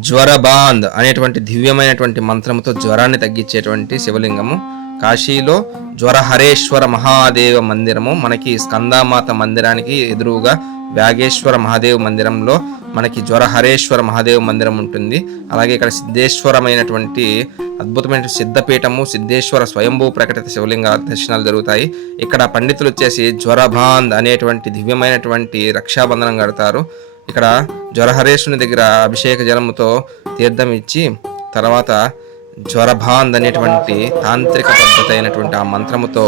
జ్వరబాంద్ అనేటువంటి దివ్యమైనటువంటి మంత్రముతో జ్వరాన్ని తగ్గించేటువంటి శివలింగము. కాశీలో జ్వరహరేశ్వర మహాదేవ మందిరము. మనకి స్కందామాత మందిరానికి ఎదురుగా వ్యాగేశ్వర మహాదేవ మందిరంలో మనకి జ్వరహరేశ్వర మహాదేవ మందిరం ఉంటుంది. అలాగే ఇక్కడ సిద్ధేశ్వరమైనటువంటి అద్భుతమైన సిద్ధపీఠము సిద్ధేశ్వర స్వయంభూ ప్రకటిత శివలింగ దర్శనాలు జరుగుతాయి. ఇక్కడ పండితులు వచ్చేసి జ్వరబాంద్ అనేటువంటి దివ్యమైనటువంటి రక్షాబంధనం కడతారు. ఇక్కడ జ్వరహరేషుని దగ్గర అభిషేక జలముతో తీర్థం ఇచ్చి తర్వాత జ్వరభాంద్ అనేటువంటి తాంత్రిక పద్ధతి అయినటువంటి ఆ మంత్రముతో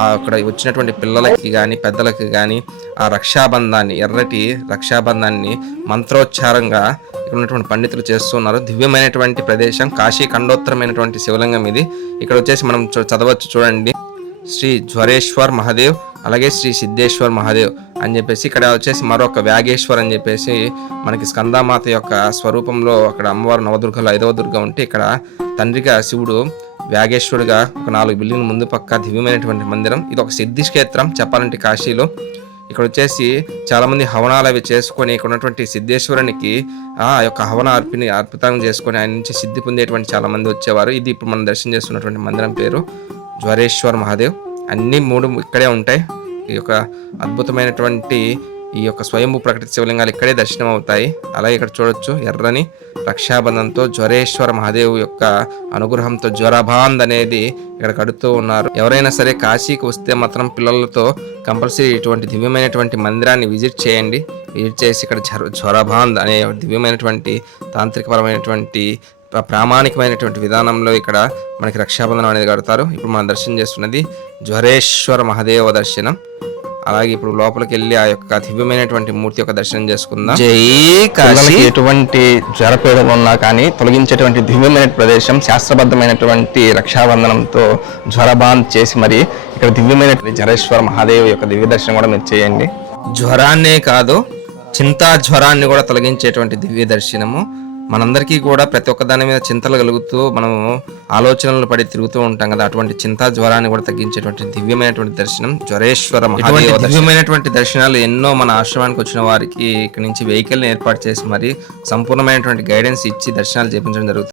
ఆ అక్కడ వచ్చినటువంటి పిల్లలకి కానీ పెద్దలకి కానీ ఆ రక్షాబంధాన్ని ఎర్రటి రక్షాబంధాన్ని మంత్రోచ్చారంగా ఇక్కడ ఉన్నటువంటి పండితులు చేస్తున్నారు. దివ్యమైనటువంటి ప్రదేశం కాశీ ఖండోత్తరమైనటువంటి శివలింగం ఇది. ఇక్కడ వచ్చేసి మనం చదవచ్చు చూడండి. శ్రీ జ్వరేశ్వర్ మహాదేవ్ అలాగే శ్రీ సిద్ధేశ్వర్ మహాదేవ్ అని చెప్పేసి ఇక్కడ వచ్చేసి మరొక వ్యాగేశ్వర్ అని చెప్పేసి మనకి స్కందామాత యొక్క స్వరూపంలో అక్కడ అమ్మవారు నవదుర్గలో ఐదవ దుర్గ ఉంటే ఇక్కడ తండ్రిగా శివుడు వ్యాగేశ్వరుడుగా ఒక నాలుగు బిల్డింగ్ ముందు పక్క దివ్యమైనటువంటి మందిరం. ఇది ఒక సిద్ధి క్షేత్రం చెప్పాలంటే కాశీలో. ఇక్కడ వచ్చేసి చాలామంది హవనాలు అవి చేసుకొని ఇక్కడ ఉన్నటువంటి సిద్ధేశ్వరునికి ఆ యొక్క హవన అర్పిని అర్పితం చేసుకొని ఆయన నుంచి సిద్ధి పొందేటువంటి చాలా మంది వచ్చేవారు. ఇది ఇప్పుడు మనం దర్శనం చేస్తున్నటువంటి మందిరం పేరు జ్వరేశ్వర్ మహాదేవ్. అన్ని మూడు ఇక్కడే ఉంటాయి. ఈ యొక్క అద్భుతమైనటువంటి ఈ యొక్క స్వయంభూ ప్రకృతి శివలింగాలు ఇక్కడే దర్శనం అవుతాయి అలాగే ఇక్కడ చూడొచ్చు ఎర్రని రక్షాబంధంతో జ్వరేశ్వర మహాదేవ్ యొక్క అనుగ్రహంతో జ్వరబాంద్ అనేది ఇక్కడ కడుతూ ఉన్నారు. ఎవరైనా సరే కాశీకి వస్తే మాత్రం పిల్లలతో కంపల్సరీ ఇటువంటి దివ్యమైనటువంటి మందిరాన్ని విజిట్ చేయండి. విజిట్ చేసి ఇక్కడ జ్వర జ్వరబాంద్ అనే దివ్యమైనటువంటి తాంత్రికపరమైనటువంటి ప్రామాణికమైనటువంటి విధానంలో ఇక్కడ మనకి రక్షాబంధనం అనేది కడతారు. ఇప్పుడు మనం దర్శనం చేస్తున్నది జ్వరేశ్వర మహాదేవ దర్శనం. అలాగే ఇప్పుడు లోపలికి వెళ్ళి ఆ యొక్క దివ్యమైనటువంటి మూర్తి యొక్క దర్శనం చేసుకుందాం. జై పిల్లలకి ఎటువంటి జ్వరపీడలు ఉన్నా కానీ తొలగించేటువంటి దివ్యమైన ప్రదేశం శాస్త్రబద్ధమైనటువంటి రక్షాబంధనంతో జ్వరబాంద్ చేసి మరి ఇక్కడ దివ్యమైన జరేశ్వర మహాదేవ్ యొక్క దివ్య దర్శనం కూడా మీరు చేయండి. జ్వరాన్నే కాదు చింతా జ్వరాన్ని కూడా తొలగించేటువంటి దివ్య దర్శనము. మనందరికీ కూడా ప్రతి ఒక్క దాని మీద చింతలు కలుగుతూ మనము ఆలోచనలు పడి తిరుగుతూ ఉంటాం కదా అటువంటి చింతా జ్వరాన్ని కూడా తగ్గించేటువంటి దివ్యమైనటువంటి దర్శనం జ్వరేశ్వర మహాదేవ దివ్యమైనటువంటి దర్శనాలు ఎన్నో మన ఆశ్రమానికి వచ్చిన వారికి ఇక్కడ నుంచి వెహికల్ని ఏర్పాటు చేసి మరి సంపూర్ణమైనటువంటి గైడెన్స్ ఇచ్చి దర్శనాలు చేపించడం జరుగుతుంది.